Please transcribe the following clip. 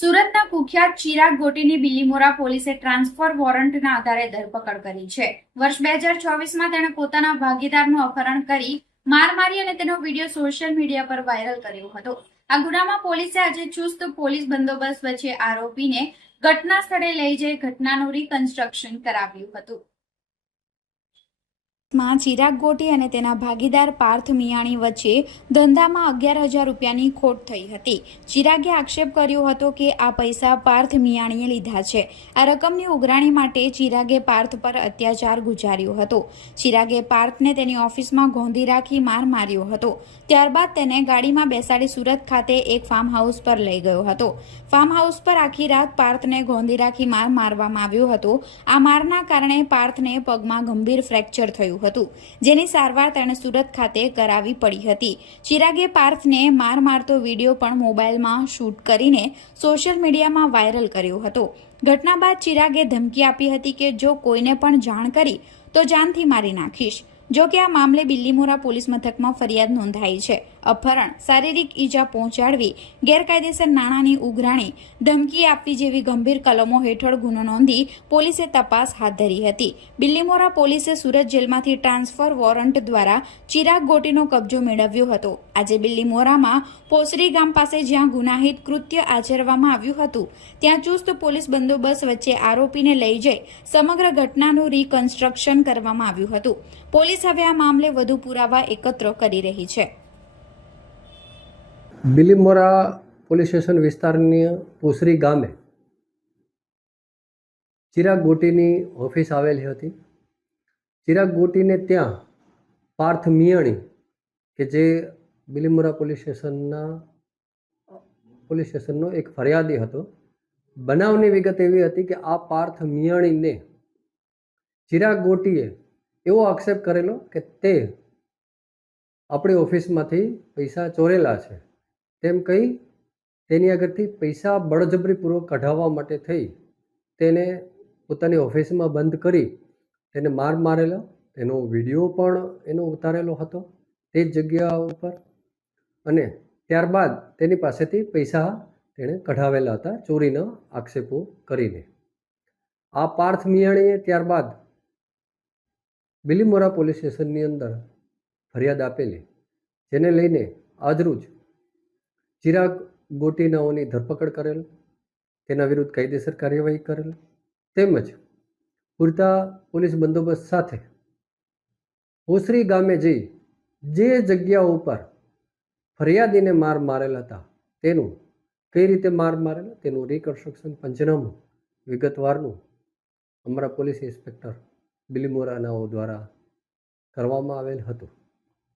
સુરતના કુખ્યાત ચિરાગ ગોટીની બિલીમોરા પોલીસે ટ્રાન્સફર વોરંટના આધારે ધરપકડ કરી છે. વર્ષ 2024માં તેણે પોતાના ભાગીદારનું અપહરણ કરી માર મારી અને તેનો વિડીયો સોશિયલ મીડિયા પર વાયરલ કર્યો હતો. આ ગુનામાં પોલીસે આજે ચુસ્ત પોલીસ બંદોબસ્ત વચ્ચે આરોપીને ઘટના સ્થળે લઈ જઈ ઘટનાનું રિકન્સ્ટ્રક્શન કરાવ્યું હતું. માં ચિરાગ ગોટી અને તેના ભાગીદાર પાર્થ મિયાણી વચ્ચે ધંધામાં 11,000 રૂપિયાની ખોટ થઈ હતી. ચિરાગે આક્ષેપ કર્યો હતો કે આ પૈસા પાર્થ મિયાણીએ લીધા છે. આ રકમની ઉઘરાણી માટે ચિરાગે પાર્થ પર અત્યાચાર ગુજાર્યો હતો. ચિરાગે પાર્થને તેની ઓફિસમાં ગોંધી રાખી માર માર્યો હતો. ત્યારબાદ તેને ગાડીમાં બેસાડી સુરત ખાતે એક ફાર્મ હાઉસ પર લઈ ગયો હતો. ફાર્મ હાઉસ પર આખી રાત પાર્થને ગોંધી રાખી માર મારવામાં આવ્યો હતો. આ મારના કારણે પાર્થને પગમાં ગંભીર ફ્રેક્ચર થયું હતું, જેની સારવાર તેણે સુરત ખાતે કરાવી પડી હતી. ચિરાગે પાર્થને માર મારતો વિડીયો પણ મોબાઈલમાં શૂટ કરીને સોશિયલ મીડિયામાં વાયરલ કર્યો હતો. ઘટના બાદ ચિરાગે ધમકી આપી હતી કે જો કોઈને પણ જાણ કરી તો જાનથી મારી નાખીશ. જો કે આ મામલે બિલીમોરા પોલીસ મથકમાં ફરિયાદ નોંધાઈ છે. અપહરણ, શારીરિક ઈજા પહોંચાડવી, ગેરકાયદેસર નાણાંની ઉઘરાણી, ધમકી આપવી જેવી ગંભીર કલમો હેઠળ ગુનો નોંધી પોલીસે તપાસ હાથ ધરી હતી. બિલીમોરા પોલીસે સુરત જેલમાંથી ટ્રાન્સફર વોરંટ દ્વારા ચિરાગ ગોટીનો કબજો મેળવ્યો હતો. આજે બિલીમોરામાં પોસરી ગામ પાસે જ્યાં ગુનાહિત કૃત્ય આચરવામાં આવ્યું હતું, ત્યાં ચુસ્ત પોલીસ બંદોબસ્ત વચ્ચે આરોપીને લઈ જઈ સમગ્ર ઘટનાનું રિકન્સ્ટ્રક્શન કરવામાં આવ્યું હતું. પોલીસ હવે આ મામલે વધુ પુરાવા એકત્ર કરી રહી છે. બિલીમોરા પોલીસ સ્ટેશન વિસ્તારની પોસરી ગામે ચિરાગ ગોટીની ઓફિસ આવેલી હતી. ચિરાગ ગોટીને ત્યાં પાર્થ મિયાણી કે જે બિલીમોરા પોલીસ સ્ટેશનનો એક ફરિયાદી હતો. બનાવની વિગત એવી હતી કે આ પાર્થ મિયાણીને ચિરાગ ગોટીએ એવો આક્ષેપ કરેલો કે તે આપણી ઓફિસમાંથી પૈસા ચોરેલા છે તેમ કહી તેની આગળથી પૈસા બળજબરીપૂર્વક કઢાવવા માટે થઈ તેને પોતાની ઓફિસમાં બંધ કરી તેને માર મારેલો. તેનો વિડીયો પણ એનો ઉતારેલો હતો તે જ જગ્યા ઉપર, અને ત્યારબાદ તેની પાસેથી પૈસા તેણે કઢાવેલા હતા ચોરીના આક્ષેપો કરીને. આ પાર્થ મિયાણીએ ત્યારબાદ બિલીમોરા પોલીસ સ્ટેશનની અંદર ફરિયાદ આપેલી, જેને લઈને આજરોજ ચિરાગ ગોટીનાઓની ધરપકડ કરેલ, તેના વિરુદ્ધ કાયદેસર કાર્યવાહી કરેલ, તેમજ પૂરતા પોલીસ બંદોબસ્ત સાથે પોસરી ગામે જઈ જે જગ્યાઓ ઉપર ફરિયાદીને માર મારેલા હતા તેનું કઈ રીતે માર મારેલા તેનું રિકન્સ્ટ્રક્શન પંચનામું વિગતવારનું અમારા પોલીસ ઇન્સ્પેક્ટર બિલીમોરાનાઓ દ્વારા કરવામાં આવેલ હતું.